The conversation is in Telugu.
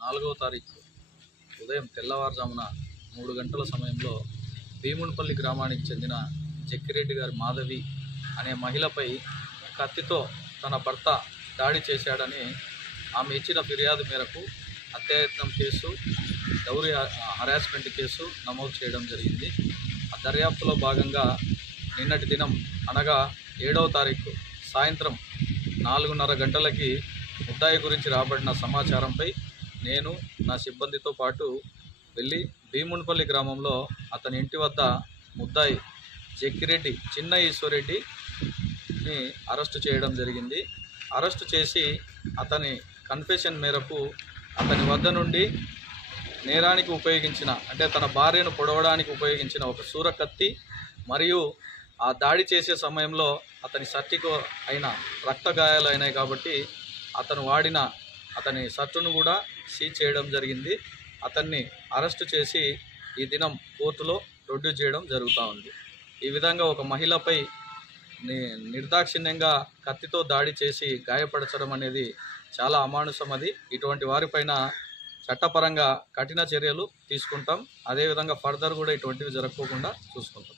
నాలుగవ తారీఖు ఉదయం తెల్లవారుజామున మూడు గంటల సమయంలో భీమునిపల్లి గ్రామానికి చెందిన జక్కిరెడ్డి గారి మాధవి అనే మహిళపై కత్తితో తన భర్త దాడి చేశాడని ఆమె ఇచ్చిన ఫిర్యాదు మేరకు హత్యాయత్నం కేసు డౌరీ హరాస్మెంట్ కేసు నమోదు చేయడం జరిగింది. ఆ దర్యాప్తులో భాగంగా నిన్నటి దినం అనగా ఏడవ తారీఖు సాయంత్రం నాలుగున్నర గంటలకి ముద్దాయి గురించి రాబడిన సమాచారంపై నేను నా సిబ్బందితో పాటు వెళ్ళి భీమునిపల్లి గ్రామంలో అతని ఇంటి వద్ద ముద్దాయి జక్కిరెడ్డి చిన్న ఈశ్వరెడ్డిని అరెస్టు చేయడం జరిగింది. అరెస్టు చేసి అతని కన్ఫెషన్ మేరకు అతని వద్ద నుండి నేరానికి ఉపయోగించిన అంటే తన భార్యను పొడవడానికి ఉపయోగించిన ఒక సూరకత్తి మరియు ఆ దాడి చేసే సమయంలో అతని సర్టికు అయిన రక్త గాయాలు అయినాయి కాబట్టి అతను వాడిన అతని సర్టును కూడా సీజ్ చేయడం జరిగింది. అతన్ని అరెస్టు చేసి ఈ దినం కోర్టులో ప్రొడ్యూస్ చేయడం జరుగుతూ ఉంది. ఈ విధంగా ఒక మహిళపై ని నిర్దాక్షిణ్యంగా కత్తితో దాడి చేసి గాయపరచడం అనేది చాలా అమానుషం అది. ఇటువంటి వారిపైన చట్టపరంగా కఠిన చర్యలు తీసుకుంటాం. అదేవిధంగా ఫర్దర్ కూడా ఇటువంటివి జరగకోకుండా చూసుకుంటాం.